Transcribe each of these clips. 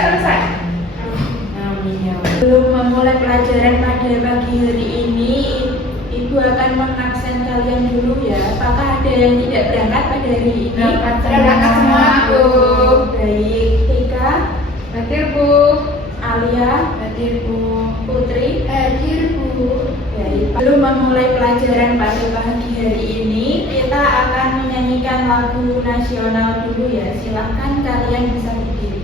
selesai. Belum memulai pelajaran pada pagi hari ini, Ibu akan mengabsen kalian dulu ya. Apakah ada yang tidak berangkat pada hari ini? Berangkat semua, Bu. Baik, Tika, Hadir, Bu. Alia, Hadir, Bu. Putri, Hadir, Bu. baik. Belum memulai pelajaran pada pagi hari ini, kita akan menyanyikan lagu nasional dulu ya. Silahkan kalian bisa berdiri.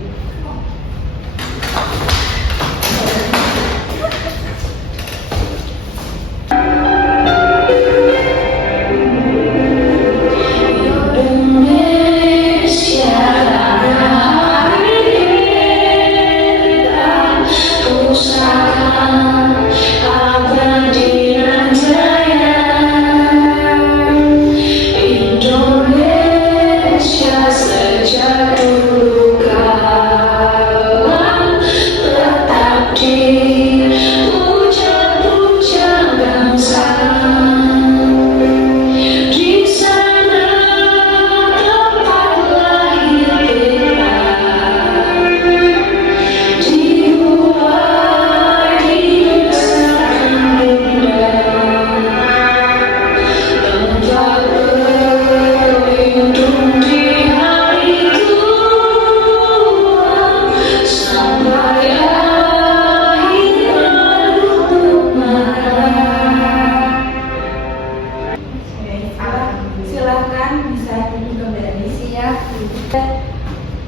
Silahkan bisa duduk kembali. Siap.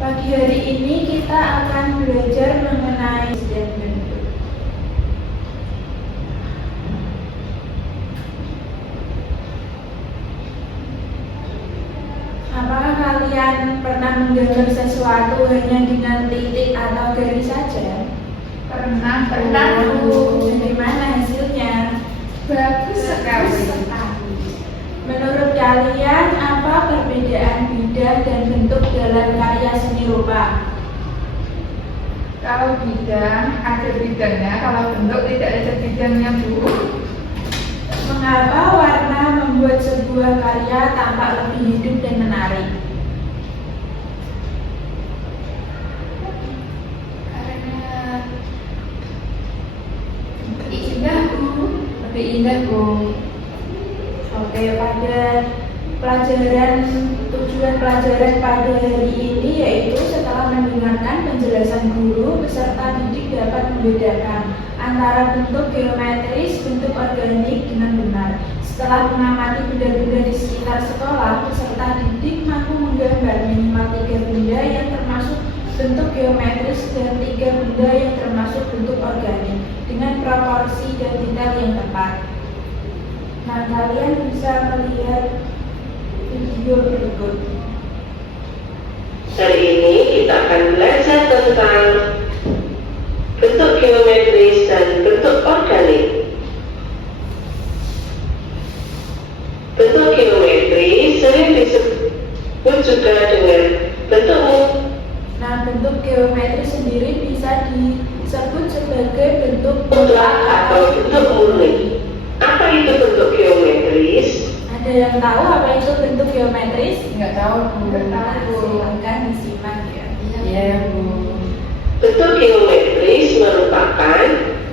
Pagi hari ini kita akan belajar mengenai dan bentuk. Apakah kalian pernah menggambar sesuatu hanya dengan titik atau garis saja? Pernah, Bu. Bagaimana hasilnya? Bagus sekali. Menurut kalian, apa perbedaan bidang dan bentuk dalam karya seni rupa? Kalau bidang, ada bidangnya. Kalau bentuk, tidak ada bidangnya, Bu. Mengapa warna membuat sebuah karya tampak lebih hidup dan menarik? Karena lebih indah, Bu. Lebih indah, Bu. Oke, tujuan pelajaran pada hari ini yaitu setelah mendengarkan penjelasan guru, peserta didik dapat membedakan antara bentuk geometris, bentuk organik dengan benar. Setelah mengamati benda-benda di sekitar sekolah, peserta didik mampu menggambar minimal 3 benda yang termasuk bentuk geometris dan 3 benda yang termasuk bentuk organik dengan proporsi dan detail yang tepat. Nah, kalian bisa melihat video berikut. Hari ini kita akan belajar tentang bentuk geometris dan bentuk organik. Bentuk geometris sering disebut juga dengan bentuk murni. Nah, bentuk geometris sendiri bisa disebut sebagai bentuk Mutlak atau bentuk murni. Apa itu bentuk geometris? Ada yang tahu apa itu bentuk geometris? Nggak tahu, Bu. Silahkan disimak ya. Iya, Bu. Bentuk geometris merupakan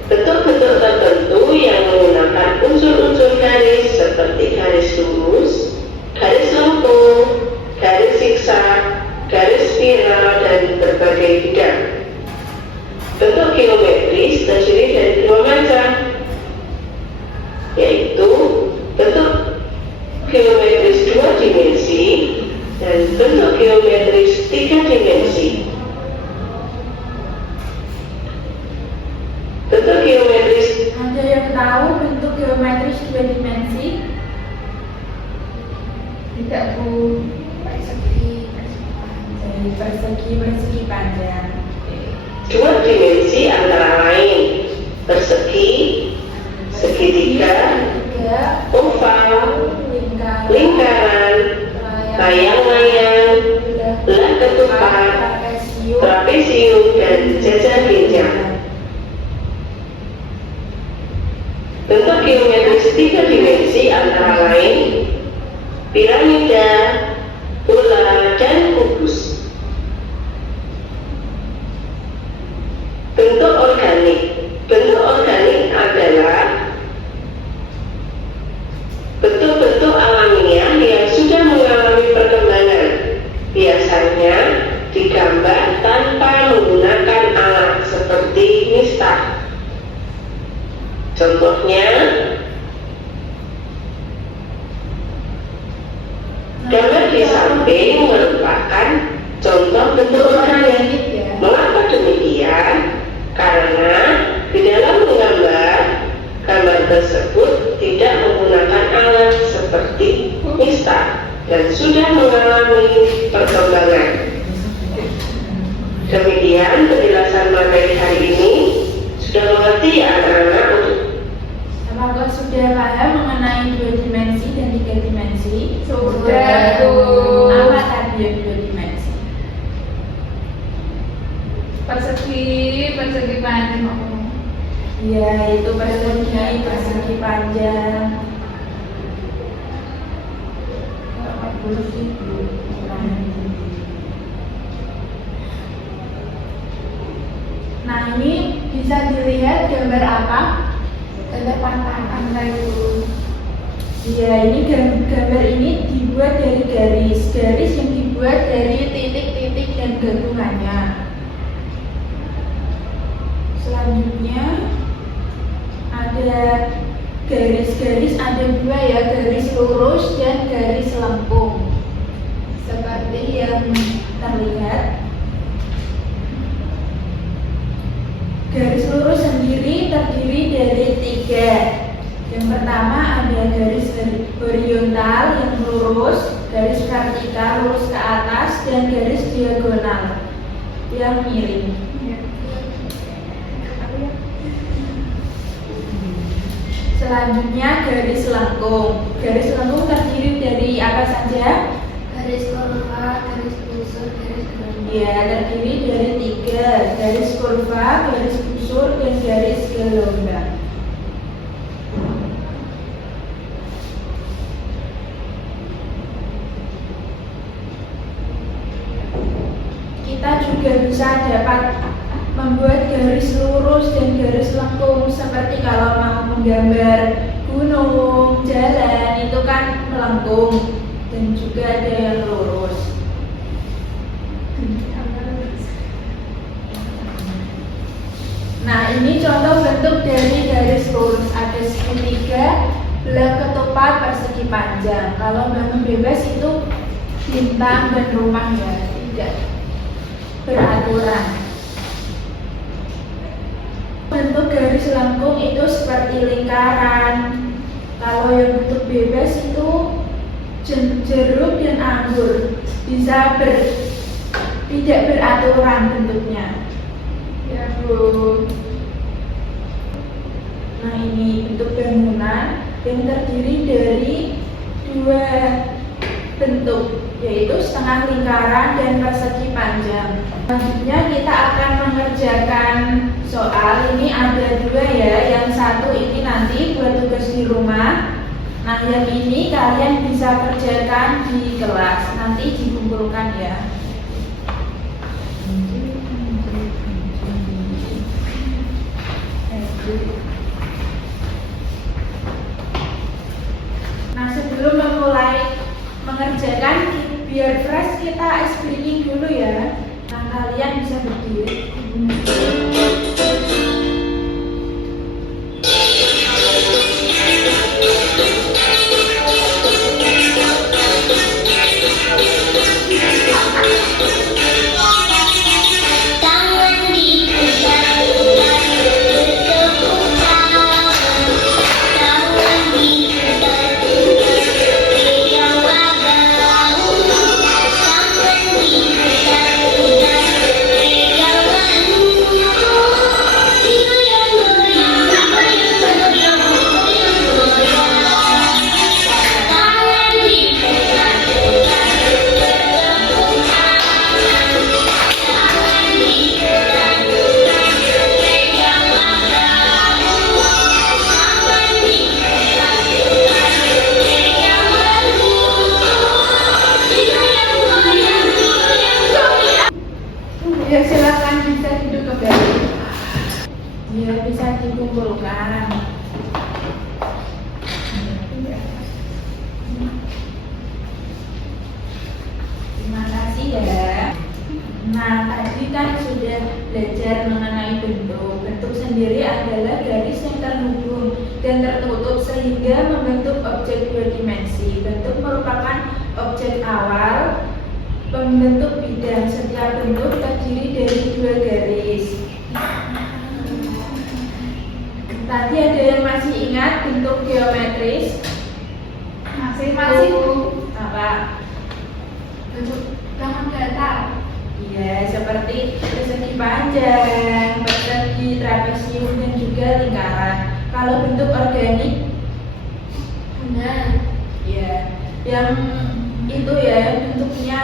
bentuk-bentuk tertentu yang menggunakan unsur-unsur garis seperti garis lurus, garis lengkung, garis zigzag, garis spiral, dan berbagai bidang. Bentuk geometris terdiri dari 2 macam, yaitu bentuk geometris 2 dimensi dan bentuk geometris 3 dimensi. Bentuk geometris Ada yang tahu bentuk geometris 2 dimensi? Tidak, Bu. Persegi panjang. Oke. 2 dimensi antara lain persegi, segitiga, oval, lingkaran, layang-layang, belah ketupat, trapesium, dan jajar ginjal. Bentuk geometris 3 dimensi antara lain piramida, bola, dan kubus. bentuk organik. Bentuk organik adalah bentuk-bentuk alamiah yang sudah mengalami perkembangan, biasanya digambar tanpa menggunakan alat seperti mistah. Contohnya, gambar di samping merupakan contoh bentuk organik. Mengapa demikian? Karena di dalam menggambar, gambar tersebut tidak menggunakan alat seperti mistah dan sudah mengalami perkembangan. Demikian penjelasan materi hari ini. Sudah mengerti ya anak-anak? Apakah sudah paham mengenai 2 dimensi dan 3 dimensi? Sudah, Bu. Apa tadi yang 2 dimensi? Persegi panjang. Ya, itu persegi panjang. Nah, ini bisa dilihat gambar apa? Gambar pantai, Bu. Ya, ini gambar ini dibuat dari garis yang dibuat dari titik-titik dan gabungannya. Selanjutnya ada garis-garis, ada 2 ya, garis lurus dan garis lengkung. Seperti yang terlihat. Garis lurus sendiri terdiri dari 3. Yang pertama ada garis horizontal yang lurus, garis vertikal lurus ke atas, dan garis diagonal yang miring. Selanjutnya garis lengkung. Garis lengkung terdiri dari apa saja? Garis kurva, garis busur, garis gelombang. Ya, terdiri dari 3, garis kurva, garis busur, dan garis gelombang. Kita juga bisa dapat membuat garis lurus dan garis lengkung, seperti kalau mau menggambar gunung, jalan, itu kan melengkung, dan juga ada yang lurus. Nah, ini contoh bentuk dari garis lurus. Ada segitiga, belah ketupat, persegi panjang. Kalau bangun bebas itu bintang dan rumah ya, tidak beraturan. Bentuk garis lengkung itu seperti lingkaran. Kalau yang bentuk bebas itu jeruk dan anggur, bisa tidak beraturan bentuknya. Ya, Bu. Nah, ini bentuk bangunan yang terdiri dari 2 bentuk, yaitu setengah lingkaran dan persegi panjang. Selanjutnya kita akan mengerjakan soal. Ini ada 2 ya, yang satu ini nanti buat tugas di rumah. Nah, yang ini kalian bisa kerjakan di kelas, nanti dikumpulkan ya. Nah, sebelum memulai mengerjakan, biar fresh kita ice breaking dulu ya. Nah, kalian bisa berdiri. Ya, bisa dikumpulkan. Terima kasih ya. Nah, tadi kan sudah belajar mengenai bentuk. Bentuk sendiri adalah garis yang terhubung dan tertutup sehingga membentuk objek dua dimensi. Bentuk merupakan objek awal pembentuk bidang. Setiap bentuk terdiri dari dua garis. Tadi ada yang masih ingat bentuk geometris? Masing-masing Apa? bentuk tangan datar. Iya, seperti persegi panjang, persegi, trapesium, dan juga lingkaran. Kalau bentuk organik, Benar. ya, yang itu ya bentuknya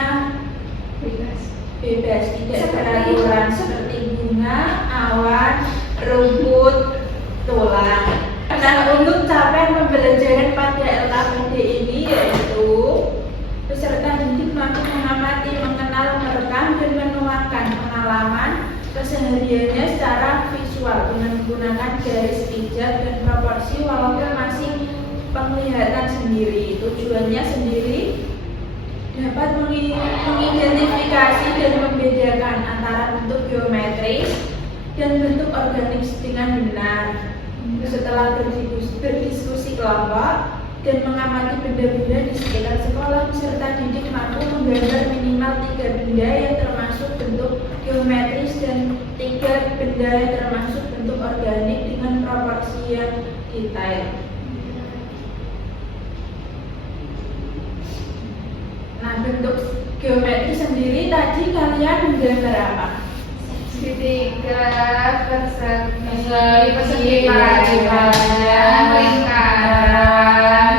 Bebas. bebas, tidak Seperti- beraturan seperti bunga, awan, rumput, tulang. Nah, untuk capaian pembelajaran pada LKPD ini yaitu peserta didik mampu mengamati, mengenal, merekam, dan menuangkan pengalaman kesehariannya secara visual dengan menggunakan garis pijat dan proporsi walaupun masih penglihatan sendiri. Tujuannya sendiri dapat mengidentifikasi dan membedakan antara bentuk geometris dan bentuk organik dengan benar. Setelah berdiskusi kelompok dan mengamati benda-benda di sekitar sekolah, peserta didik mampu menggambar minimal 3 benda yang termasuk bentuk geometris dan 3 benda yang termasuk bentuk organik dengan proporsi yang detail. Nah, bentuk geometris sendiri tadi kalian menggambar apa? Segitiga, persegi panjang, lingkaran.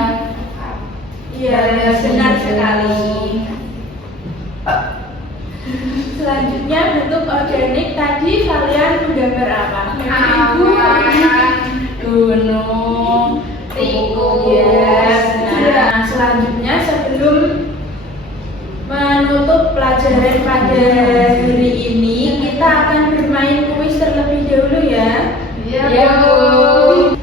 Iya, benar sekali. Selanjutnya bentuk organik tadi kalian menggambar apa? Awan, Gunung, tikus. Yes. Nah, selanjutnya sebelum menutup pelajaran pada hari ini, kita akan bermain kuis terlebih dahulu ya. Iya, Bu.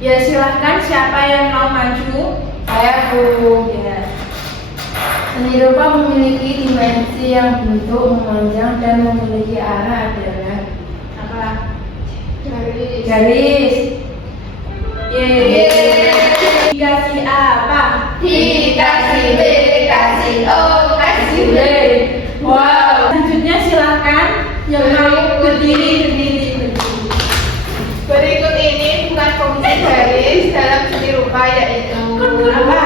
Ya, silahkan siapa yang mau maju? Saya, Bu. Ya. Seni rupa memiliki dimensi yang bentuk memanjang dan memiliki arah adalah Apa? garis. Yeay. Dikasih apa? Dikasih B, kasih O, kasih B. Wow. Selanjutnya silakan yang mau berdiri. Berikut ini bukan fungsi garis dalam seni rupa yaitu Apa?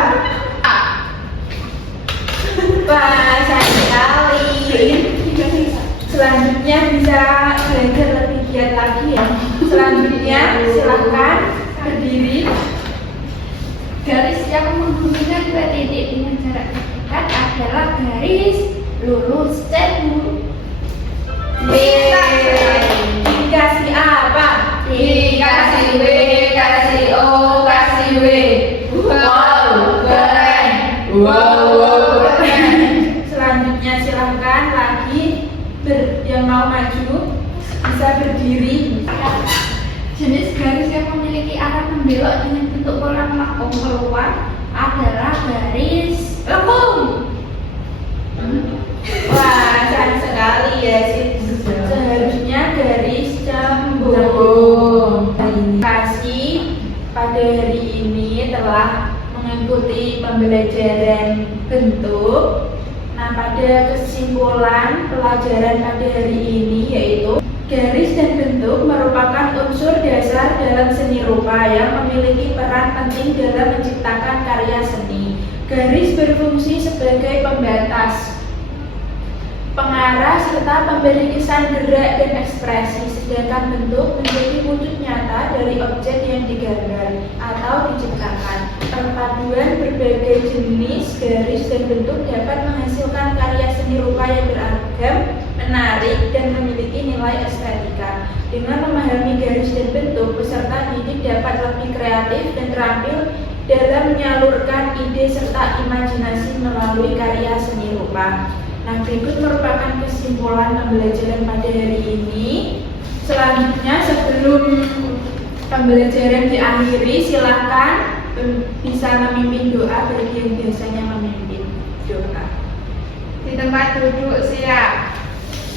A. Wah, sayang sekali. Selanjutnya bisa belajar lebih giat lagi ya. Selanjutnya silakan berdiri. Garis yang menghubungkan dua titik dengan jarak dekat adalah garis lurus cepu. Dikasih apa? Dikasih B, kasih O, kasih W. Wow, keren. Wow, keren. Selanjutnya silahkan lagi yang mau maju bisa berdiri. Jenis garis yang memiliki arah membelok dengan bentuk pola melengkung keluar adalah garis lengkung. Wah, sayang sekali ya sih. Seharusnya garis cembung. Terima kasih pada hari ini telah mengikuti pembelajaran bentuk. Nah, pada kesimpulan pelajaran pada hari ini yaitu garis dan bentuk merupakan unsur dasar dalam seni rupa yang memiliki peran penting dalam menciptakan karya seni. Garis berfungsi sebagai pembatas, pengarah, serta pemberi kesan gerak dan ekspresi, sedangkan bentuk menjadi wujud nyata dari objek yang digambar atau diciptakan. Perpaduan berbagai jenis garis dan bentuk dapat menghasilkan karya seni rupa yang beragam, menarik, dan memiliki nilai estetika. Dengan memahami garis dan bentuk, peserta didik dapat lebih kreatif dan terampil dalam menyalurkan ide serta imajinasi melalui karya seni rupa. Nah, berikut merupakan kesimpulan pembelajaran pada hari ini. Selanjutnya, sebelum pembelajaran diakhiri, silakan bisa memimpin doa bagi yang biasanya memimpin doa. Di tempat duduk siap.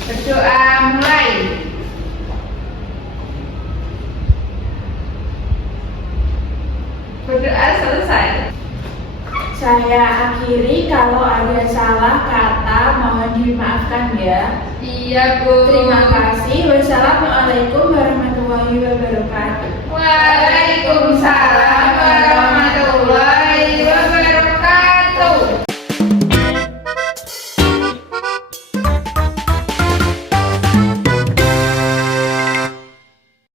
Berdoa mulai. Berdoa selesai. Saya akhiri, kalau ada salah kata mohon dimaafkan ya. Iya, Bu. Terima kasih. Wassalamualaikum warahmatullahi wabarakatuh. Waalaikumsalam.